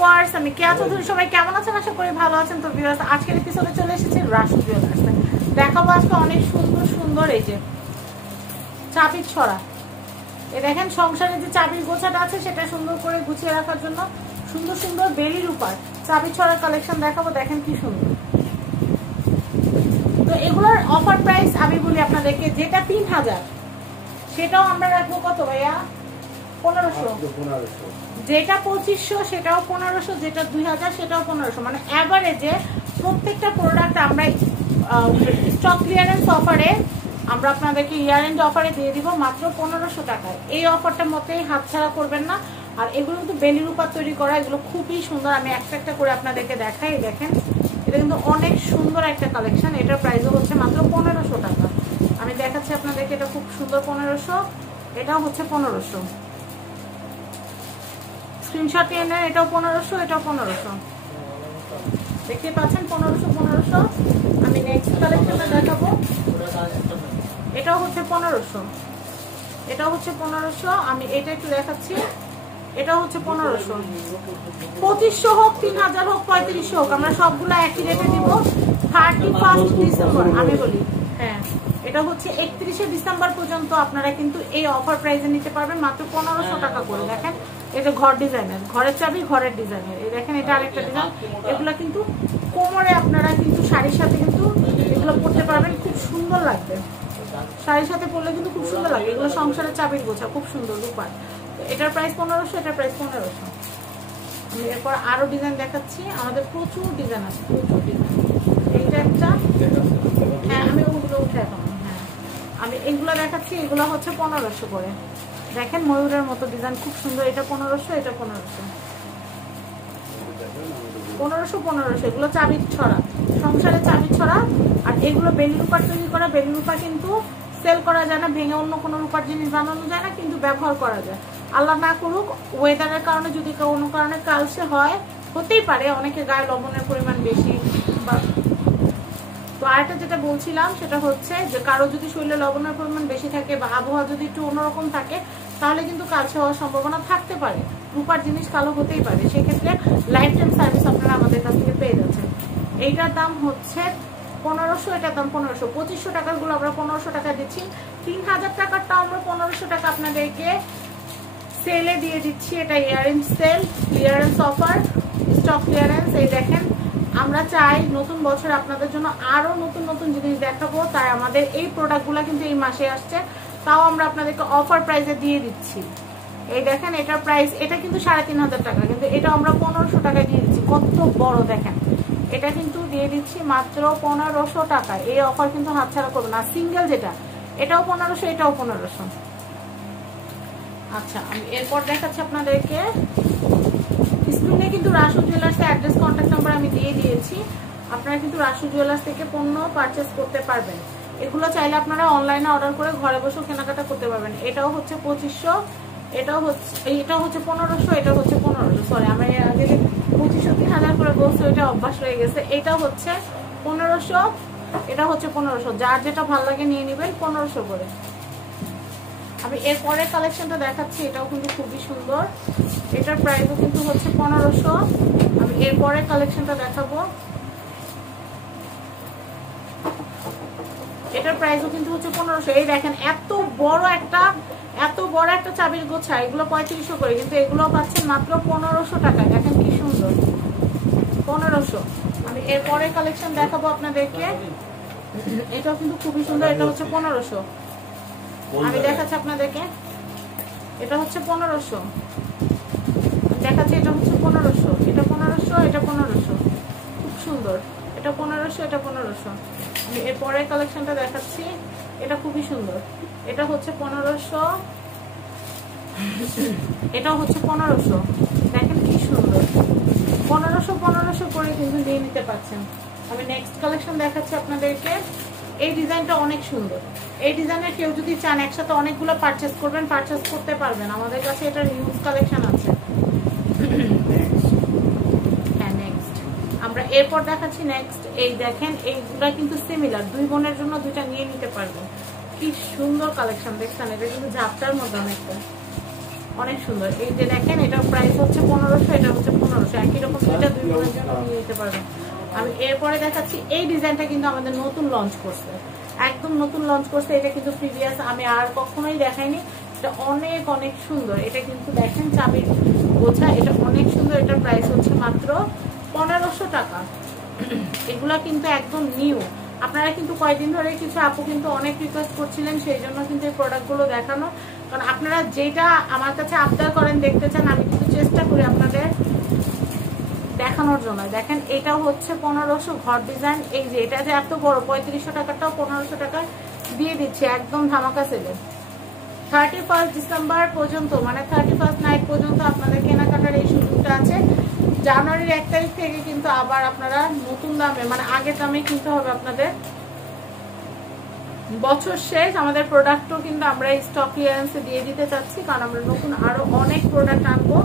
Viewers, আমি কেয়া চৌধুরী। সবাই কেমন আছেন? আশা করি ভালো আছেন। তো ভিউয়ার্স, আজকের এপিসোডে চলে এসেছি রাসু জুয়েলার্সে। দেখাবো আজকে অনেক সুন্দর সুন্দর এই যে চাবির ছড়া। এই দেখেন সংসারে যে চাবির গোছাটা আছে সেটা সুন্দর করে গুছিয়ে রাখার জন্য সুন্দর সুন্দর বেলির উপর চাবির ছড়ার কালেকশন দেখাবো। দেখেন কি সুন্দর। তো এগুলোর অফার প্রাইস আমি বলি আপনাদেরকে, যেটা 3000 সেটাও আমরা রাখবো কত ভাইয়া? 1500। যেটা 2500 সেটাও 1500, যেটা 2000 সেটাও 1500। মানে এভারেজে প্রত্যেকটা প্রোডাক্ট আমরা স্টক ক্লিয়ারেন্স অফারে আমরা আপনাদেরকে ইয়ার এন্ড অফারে দিয়ে দিব মাত্র 1500 টাকায়। এই অফারটার মতেই হাতছাড়া করবেন না। আর এগুলো কিন্তু বেলির উপর তৈরি করা, এগুলো খুবই সুন্দর। আমি একটা একটা করে আপনাদেরকে দেখাই। দেখেন এটা কিন্তু অনেক সুন্দর একটা কালেকশন। এটার প্রাইসও হচ্ছে মাত্র 1500 টাকা। আমি দেখাচ্ছি আপনাদেরকে, এটা খুব সুন্দর 1500, এটাও হচ্ছে 1500। স্ক্রিনশট নিয়ে নেন। এটাও 1500, এটাও 1500। দেখতে পাচ্ছেন 1500। আমি নেক্সট কালেকশনটা দেখাবো। এটাও হচ্ছে 1500, এটাও হচ্ছে 1500। আমি এটা একটু দেখাচ্ছি। এটাও হচ্ছে 1500। 2500 হোক, 3000 হোক, 3500 হোক, আমরা সবগুলো একই রেটে দিব 31 ডিসেম্বর। আমি বলি হ্যাঁ, এটা হচ্ছে 31 ডিসেম্বর পর্যন্ত আপনারা কিন্তু এই অফার প্রাইসে নিতে পারবেন মাত্র 1500 টাকা করে। দেখেন এটা ঘর ডিজাইনের, ঘরের চাবি ঘরের ডিজাইনের। এই দেখেন এটা আরেকটা ডিজাইন। এগুলো কিন্তু কোমরে আপনারা কিন্তু শাড়ির সাথে কিন্তু এগুলো পরতে পারবেন, খুব সুন্দর লাগবে। শাড়ির সাথে পরলে কিন্তু খুব সুন্দর লাগে। এগুলো সংসারের চাবির গোছা, খুব সুন্দর রূপার। এটার প্রাইস 1500, এটার প্রাইস 1500। আমি এরপর আরো ডিজাইন দেখাচ্ছি। আমাদের প্রচুর ডিজাইন আছে, প্রচুর ডিজাইন। এইটা একটা, হ্যাঁ আমি ওগুলো উঠে এখন, হ্যাঁ আমি এইগুলো দেখাচ্ছি। এগুলো হচ্ছে 1500 করে। দেখেন ময়ূরের মতো ডিজাইন, খুব সুন্দর। এটা 1500, এটা 1500। 1500 এগুলো চাবির ছড়া, সংসারের চাবির ছড়া। আর এগুলো বেলির উপর তৈরি করা। বেলির উপর কিন্তু সেল করা যায় না, ভেঙে অন্য কোনো রূপার জিনিস বানানো যায় না, কিন্তু ব্যবহার করা যায়। আল্লাহ না করুক ওয়েদারের কারণে যদি কোনো কারণে কালসে হয়, হতেই পারে, অনেকে গায়ে লবণের পরিমাণ বেশি বা। তো আরেকটা যেটা বলছিলাম সেটা হচ্ছে যে কারো যদি শরীরে লবণের পরিমাণ বেশি থাকে বা আবহাওয়া যদি একটু অন্যরকম থাকে, তাহলে কিন্তু কালসে হওয়ার সম্ভাবনা থাকতে পারে। রূপার জিনিস কালো হতেই পারে। সেক্ষেত্রে লাইফ টাইম সার্ভিস আপনারা আমাদের কাছ থেকে পেয়ে যাচ্ছেন। এইটার দাম হচ্ছে 1500, এটার দাম 1500। 2500 টাকার গুলো আমরা 1500 টাকা দিচ্ছি। 3000 টাকারটা আমরা 1500 টাকা আপনাদেরকে সেলে দিয়ে দিচ্ছি। এটা earring sale clearance offer, stock clearance. এই দেখেন আমরা চাই নতুন বছর আপনাদের জন্য আরো নতুন নতুন জিনিস দেখাবো, তাই আমাদের এই প্রোডাক্টগুলো কিন্তু এই মাসে আসছে। তাও আমরা আপনাদেরকে অফার প্রাইসে দিয়ে দিচ্ছি। এই দেখেন এটার প্রাইস, এটা কিন্তু 3500 টাকা, কিন্তু এটা আমরা 1500 টাকায় দিয়ে দিচ্ছি। কত বড় দেখেন, এটা কিন্তু দিয়ে দিচ্ছি মাত্র 1500 টাকা। এই অফার কিন্তু হাতছাড়া করবে না। সিঙ্গেল যেটা, এটাও 1500, এটাও 1500। আচ্ছা আমি এরপর দেখাচ্ছি আপনাদেরকে। স্ক্রিনে কিন্তু রাসু জুয়েলার্সের অ্যাড্রেস কন্ট্যাক্ট নাম্বার আমি দিয়ে দিয়েছি। আপনারা কিন্তু রাসু জুয়েলার্স থেকে পণ্য পারচেস করতে পারবেন। এগুলো চাইলে আপনারা অনলাইনে অর্ডার করে ঘরে বসেও কেনাকাটা করতে পারবেন। এটাও হচ্ছে 2500, এটাও হচ্ছে 1500, এটা হচ্ছে 1500। সরি আমি আগে 2500 3000 করে বলছি, ওইটা অভ্যাস হয়ে গেছে। এটা হচ্ছে 1500, এটা হচ্ছে 1500। যার যেটা ভালো লাগে নিয়ে নেবেন 1500 করে। আমি এরপরের কালেকশনটা দেখাচ্ছি। এটাও কিন্তু খুবই সুন্দর। এটার প্রাইসও কিন্তু হচ্ছে 1500। আমি এরপরের কালেকশনটা দেখাবো। এটার প্রাইসও কিন্তু হচ্ছে 1500। এই দেখেন এত বড় একটা চাবির গোছা। এগুলো 3500 করে, কিন্তু এগুলো পাচ্ছেন মাত্র 1500 টাকায়। দেখেন কি সুন্দর, 1500। আমি এরপরের কালেকশন দেখাবো আপনাদেরকে। এটাও কিন্তু খুবই সুন্দর। এটা হচ্ছে 1500। আমি দেখাচ্ছি আপনাদেরকে। এটা হচ্ছে 1500 দেখাচ্ছি। এটা হচ্ছে 1500, এটা 1500, এটা 1500। খুব সুন্দর। এটা 1500, এটা 1500। আমি এরপরের কালেকশনটা দেখাচ্ছি। এটা খুবই সুন্দর। এটা হচ্ছে 1500, এটাও হচ্ছে 1500। দেখেন কি সুন্দর। 1500 করে কিন্তু দিয়ে নিতে পারছেন। আমি নেক্সট কালেকশন দেখাচ্ছি আপনাদেরকে। এই ডিজাইনটা অনেক সুন্দর। এই ডিজাইনের কেউ যদি চান একসাথে অনেকগুলো পারচেস করবেন, পারচেস করতে পারবেন। আমাদের কাছে এটার হিউজ কালেকশন আছে। হ্যাঁ নেক্সট আমরা এরপর দেখাচ্ছি। নেক্সট এই দেখেন, এইগুলা কিন্তু সিমিলার। দুই বোনের জন্য দুইটা নিয়ে নিতে পারবেন। কি সুন্দর কালেকশন দেখছেন। এটা কিন্তু ঝাপটার মধ্যে অনেকটা, অনেক সুন্দর। এই যে দেখেন এটার প্রাইস হচ্ছে 1500, এটা হচ্ছে 1500। একই গরমের জন্য নিয়ে নিতে পারবেন। আমি এরপরে দেখাচ্ছি এই ডিজাইনটা কিন্তু আমাদের নতুন লঞ্চ করছে, একদম নতুন লঞ্চ করছে। এটা কিন্তু প্রিভিয়াস আমি আর কখনোই দেখাইনি। এটা অনেক অনেক সুন্দর। এটা কিন্তু দেখেন চাবির গোছা, এটা অনেক সুন্দর। এটার প্রাইস হচ্ছে মাত্র 1500 টাকা। এগুলা কিন্তু একদম নিউ। আপনারা কিন্তু কয়েকদিন ধরে কিছু আপু কিন্তু অনেক রিকোয়েস্ট করছিলেন, সেই জন্য কিন্তু এই প্রোডাক্টগুলো দেখানো। কারণ আপনারা যেটা আমার কাছে আবদার করেন দেখতে চান, আমি কিন্তু চেষ্টা করি আপনাদের দেখানোর জন্য। দেখেন এটাও হচ্ছে 1500 ঘর ডিজাইন। এই যে এটা যে এত বড় 3500 টাকাটাও 1500 টাকায় দিয়ে দিচ্ছে একদম ধামাকা সেলে। 31 ডিসেম্বর পর্যন্ত, মানে 31 নাইট পর্যন্ত আপনাদের কেনাকাটার এই সুযোগটা আছে। জানুয়ারির 1 তারিখ থেকে কিন্তু আবার আপনারা নতুন দামে, মানে আগের দামে কিনতে হবে আপনাদের। বছর শেষ আমাদের প্রোডাক্টও কিন্তু আমরা স্টক ক্লিয়ারেন্সে দিয়ে দিতে চাচ্ছি, কারণ আমরা নতুন আরো অনেক প্রোডাক্ট আনবো।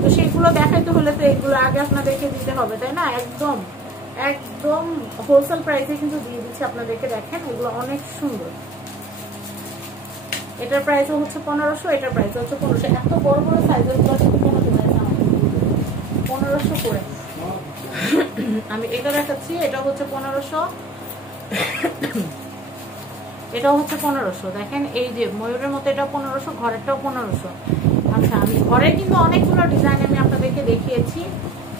তো সেগুলো দেখাইতে হলে তো এগুলো আগে আপনাদেরকে দিতে হবে, তাই না? একদম একদম হোলসেল প্রাইসে কিন্তু দিয়ে দিচ্ছি আপনাদেরকে। দেখেন এগুলো অনেক সুন্দর। এটার প্রাইসও হচ্ছে 1500, এটার প্রাইস হচ্ছে 1500। এত বড় বড় সাইজের গুলো কিন্তু কোনো ডিজাইন না, 1500 করে। আমি এটা দেখাচ্ছি, এটা হচ্ছে 1500, এটাও হচ্ছে 1500। দেখেন এই যে ময়ূরের মতো, এটা 1500, ঘরেরটাও 1500। আচ্ছা, আমি ঘরে কিন্তু অনেকগুলো ডিজাইন আমি আপনাদেরকে দেখিয়েছি।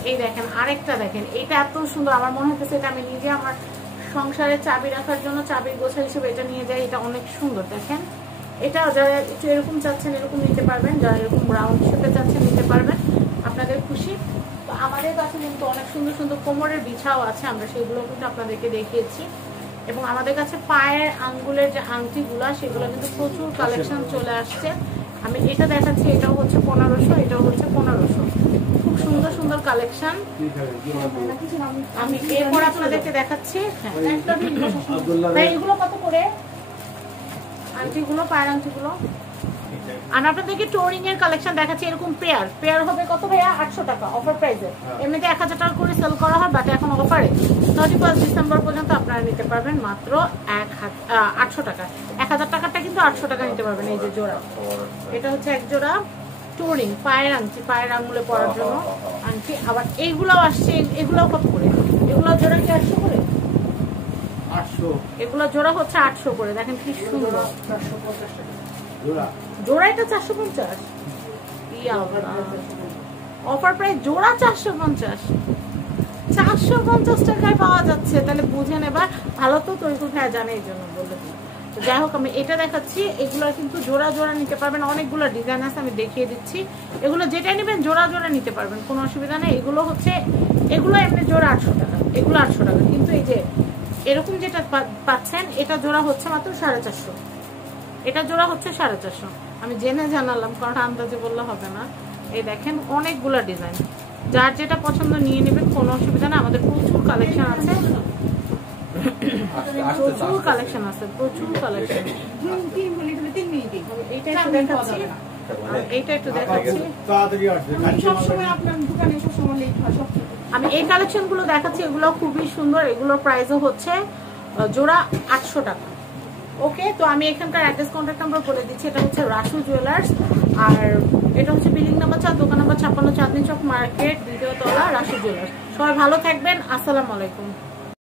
এই দেখেন আরেকটা, দেখেন এটা এত সুন্দর। আমার মনে হচ্ছে এটা আমি নিজে আমার সংসারে চাবি রাখার জন্য চাবির গোছা হিসেবে এটা নিয়ে যাই। এটা অনেক সুন্দর। দেখেন এটা যারা একটু এরকম চাচ্ছেন এরকম নিতে পারবেন, যারা এরকম রাউন্ড শেপে চাচ্ছেন নিতে পারবেন, আপনাদের খুশি। তো আমাদের কাছে কিন্তু অনেক সুন্দর সুন্দর কোমরের বিছাও আছে, আমরা সেগুলো কিন্তু আপনাদেরকে দেখিয়েছি। এবং আমাদের কাছে পায়ের আঙ্গুলের যে আংটিগুলা, সেগুলো কিন্তু প্রচুর কালেকশন চলে আসছে। আমি এটা দেখাচ্ছি, এটাও হচ্ছে 1500, এটাও হচ্ছে 1500। খুব সুন্দর সুন্দর কালেকশন। আমি এরপর আপনাদেরকে দেখাচ্ছি। এগুলো কত করে আংটিগুলো, পায়ের আংটিগুলো? আমি আপনাদেরকে টোরিং এর কালেকশন দেখাচ্ছি। এরকম পেয়ার হবে কত ভাইয়া? 800 টাকা অফার প্রাইসে। এমনিতে 1000 টাকা করে সেল করা হয়, বাট এখন অফারে 31 ডিসেম্বর পর্যন্ত আপনারা নিতে পারবেন মাত্র 800 টাকা। 1000 টাকাটা কিন্তু 800 টাকা নিতে পারবেন। এই যে জোড়া, এটা হচ্ছে এক জোড়া টোরিং পায়ের আংটি, পায়ের আঙুলে পরার জন্য আংটি। আবার এইগুলাও আসছে, এগুলাও কত করে? এগুলো জোড়া কি 800 করে? 800। এগুলো জোড়া হচ্ছে 800 করে। দেখেন কি সুন্দর। 450 টাকা জোড়া। এটা 450। অফার প্রাইস জোড়া 450। 450 টাকায় পাওয়া যাচ্ছে, তাহলে বুঝেন এবার। ভালো তো তৈরি ভাইয়া জানে, এই জন্য বললে। তো যাই হোক, আমি এটা দেখাচ্ছি। এগুলো কিন্তু জোড়া জোড়া নিতে পারবেন। অনেকগুলো ডিজাইন আছে, আমি দেখিয়ে দিচ্ছি। এগুলো যেটা নেবেন জোড়া জোড়া নিতে পারবেন, কোনো অসুবিধা নেই। এগুলো হচ্ছে, এগুলো এমনি জোড়া 800 টাকা, এগুলো 800 টাকা। কিন্তু এই যে এরকম যেটা পাচ্ছেন, এটা জোড়া হচ্ছে মাত্র 450। এটা জোড়া হচ্ছে 450। আমি জেনে জানালাম, কারণ আন্দাজে বললে হবে না। এই দেখেন অনেকগুলো ডিজাইন, যার যেটা পছন্দ নিয়ে নেবেন, কোনো অসুবিধা না। আমাদের প্রচুর কালেকশন আছে, প্রচুর কালেকশন আছে, প্রচুর কালেকশন। এইটা একটু দেখাচ্ছি, এইটা একটু দেখাচ্ছি। আমি এই কালেকশন গুলো দেখাচ্ছি, এগুলো খুবই সুন্দর। এগুলোর প্রাইসও হচ্ছে জোড়া 800 টাকা। ওকে, তো আমি এখানকার অ্যাড্রেস কন্ট্যাক্ট নাম্বার বলে দিচ্ছি। এটা হচ্ছে রাসু জুয়েলার্স, আর এটা হচ্ছে বিল্ডিং নাম্বার 4, দোকান নাম্বার 56, চাঁদনি চক মার্কেট, দ্বিতীয় তলা, রাসু জুয়েলার্স। সবাই ভালো থাকবেন। আসসালামু আলাইকুম।